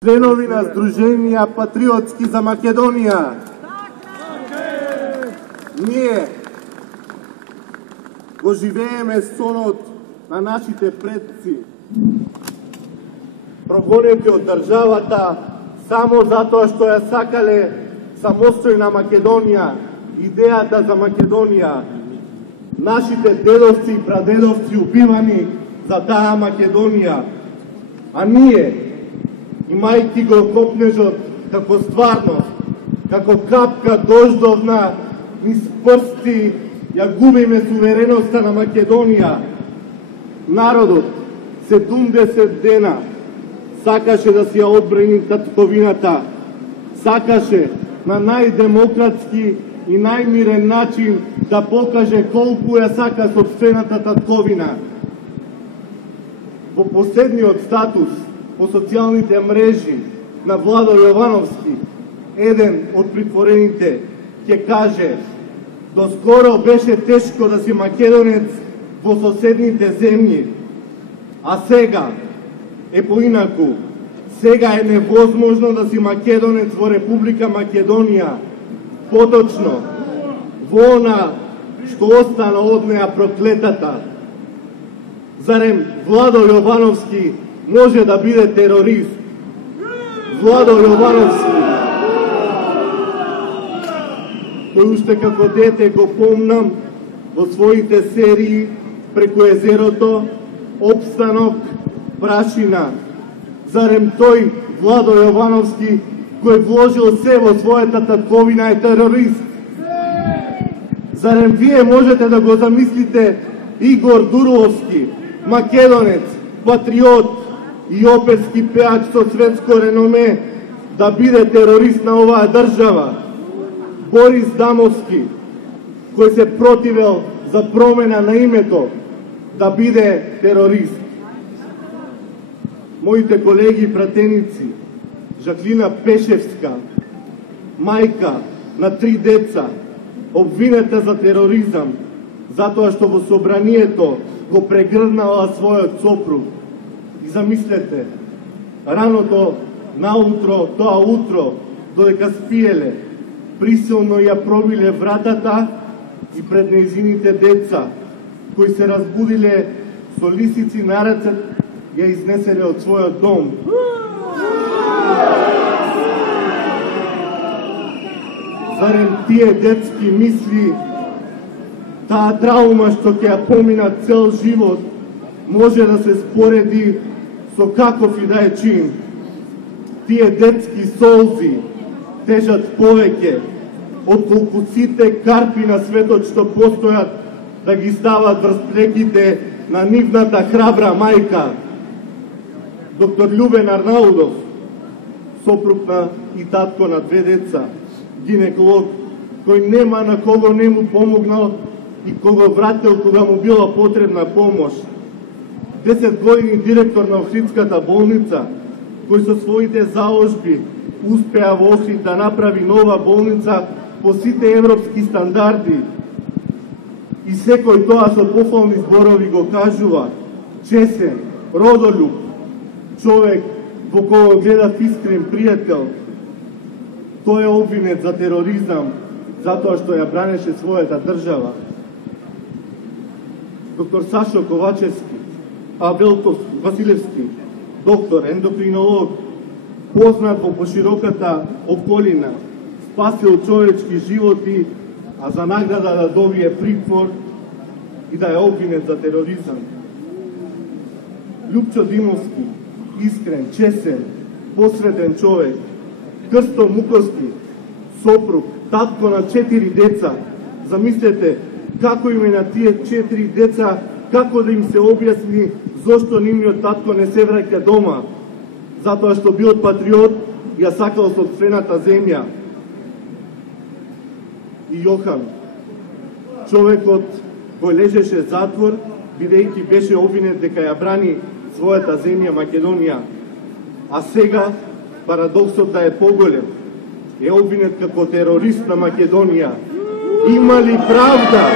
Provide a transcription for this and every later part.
Членови на Сдруженија Патриотски за Македонија. Ние го живееме сонот на нашите предци, прогонети од државата само затоа што ја сакале самостојна Македонија, идејата за Македонија. Нашите дедовци и прадедовци убивани за таа Македонија, а ние, имајќи го копнежот како стварност, како капка дождовна низ прсти, ја губиме сувереноста на Македонија. Народот 70 дена сакаше да си ја одбрани татковината, сакаше на најдемократски и најмирен начин да покаже колку ја сака сопствената татковина. Во последниот статус по социјалните мрежи на Владо Јовановски, еден од притворените, ќе каже: доскоро беше тешко да си македонец во соседните земји, а сега е поинаку. Сега е невозможно да си македонец во Република Македонија, поточно во она што остана од неа проклетата. Зарем Владо Јовановски може да биде терорист? Владо Јовановски, кој уште како дете го помнам во своите серии Преку езерото, Опстанок, Прашина. Зарем тој, Владо Јовановски, кој вложил се во својата татковина, е терорист? Зарем вие можете да го замислите Игор Дурловски, македонец, патриот и оперски пеач со светско реноме, да биде терорист на оваа држава? Борис Дамовски, кој се противел за промена на името, да биде терорист? Моите колеги и пратеници, Жаклина Пешевска, мајка на 3 деца, обвинета за тероризам, затоа што во собранието го прегрнала својот сопруг. И замислете, раното наутро, тоа утро, додека спиеле, присилно ја пробиле вратата и пред нејзините деца, кои се разбудиле со лисици на раце, ја изнеселе од својот дом. Зарем тие детски мисли, таа траума што ќе ја помина цел живот, може да се спореди со каков и да е чин? Тие детски солзи тежат повеќе од колку сите карпи на светот што постојат да ги стават врз плеките на нивната храбра мајка. Доктор Љубен Арнаудов, сопруг на и татко на 2 деца, гинеколог, кој нема на кого не му помогнал и кога вратил кога му била потребна помош. 10 години директор на Охридската болница, кој со своите заложби успеа во Охрид да направи нова болница по сите европски стандарди. И секој тоа со пофални зборови го кажува: чесен, родолюб, човек во кого гледав искрен пријател. Тој е обвинет за тероризам затоа што ја бранеше својата држава. Доктор Сашо Ковачевски, Велко Василевски, доктор, ендокринолог, познат во пошироката околина, спасил човечки животи, а за награда да добие притвор и да е обвинет за тероризам. Љупчо Димовски, искрен, чесен, посветен човек. Крсто Муковски, сопруг, татко на 4 деца. Замислете како име на тие 4 деца, како да им се објасни зошто нивниот татко не се враќа дома, затоа што бил патриот и ја сакал сопствената земја. И Јохан, човекот кој лежеше затвор, бидејќи беше обвинет дека ја брани својата земја Македонија, а сега, парадоксот да е поголем, е обвинет како терорист на Македонија. Има ли правда?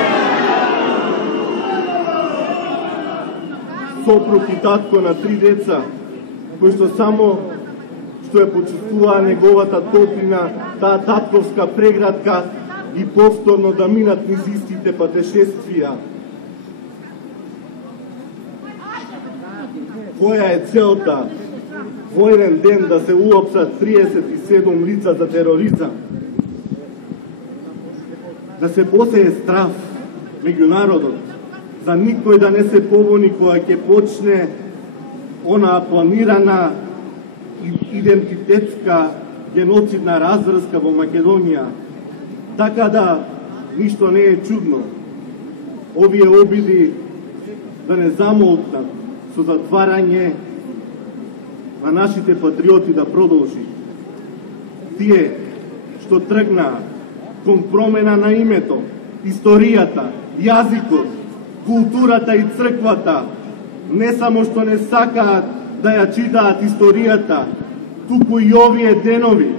Сопруг и татко на 3 деца, кој што што ја почувствуваа неговата топлина, таа татковска преградка и повторно да минат низ истите патешествија. Која е целта во еден ден да се уапсат 37 лица за тероризам? Да се посее страв меѓу народот, за никој да не се повони кога ќе почне онаа планирана идентитетска геноцидна разврска во Македонија. Така да, ништо не е чудно. Овие обиди да не замолкнат со затварање на нашите патриоти да продолжи. Тие што тргнаа кон промена на името, историјата, јазикот, културата и црквата, не само што не сакаат да ја читаат историјата, туку и овие денови,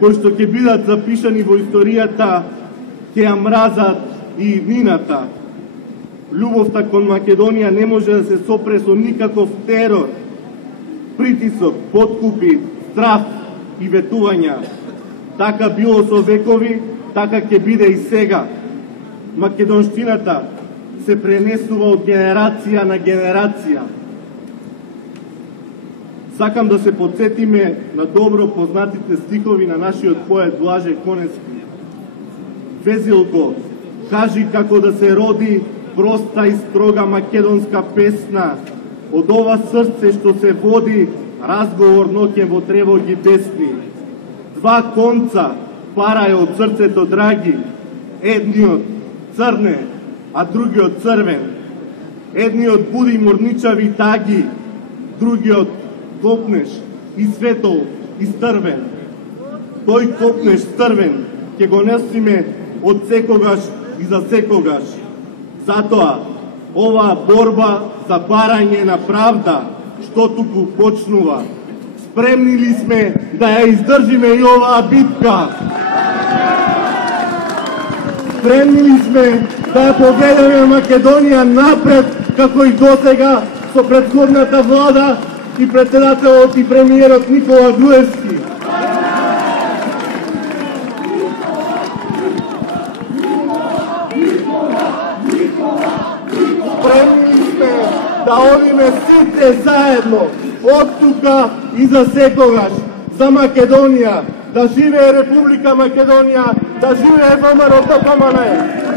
кои што ќе бидат запишани во историјата, ќе ја мразат и иднината. Љубовта кон Македонија не може да се сопре со никаков терор, притисок, подкупи, страф и ветувања. Така било со векови, така ќе биде и сега. Македонштината се пренесува од генерација на генерација. Сакам да се подсетиме на добро познатите стихови на нашиот поет Блаже Конески. Везилко, кажи како да се роди проста и строга македонска песна, од ова срце што се води разговор ноќен во тревоги десни. Два конца парај од срцето драги, едниот црне, а другиот црвен. Едниот буди морничави таги, другиот копнеш и светол и стрвен. Тој копнеш стрвен ќе го носиме од секогаш и за секогаш. Затоа, оваа борба за барање на правда, што туку почнува. Спремни ли сме да ја издржиме и оваа битка? Спремни ли сме да ја поведеме Македонија напред, како и досега со претходната влада и председателот и премиерот Никола Груевски? Спремни ли сме да одиме сите заедно од тука и за секогаш за Македонија? Да живее Република Македонија, да живее ВМРО ДПМН!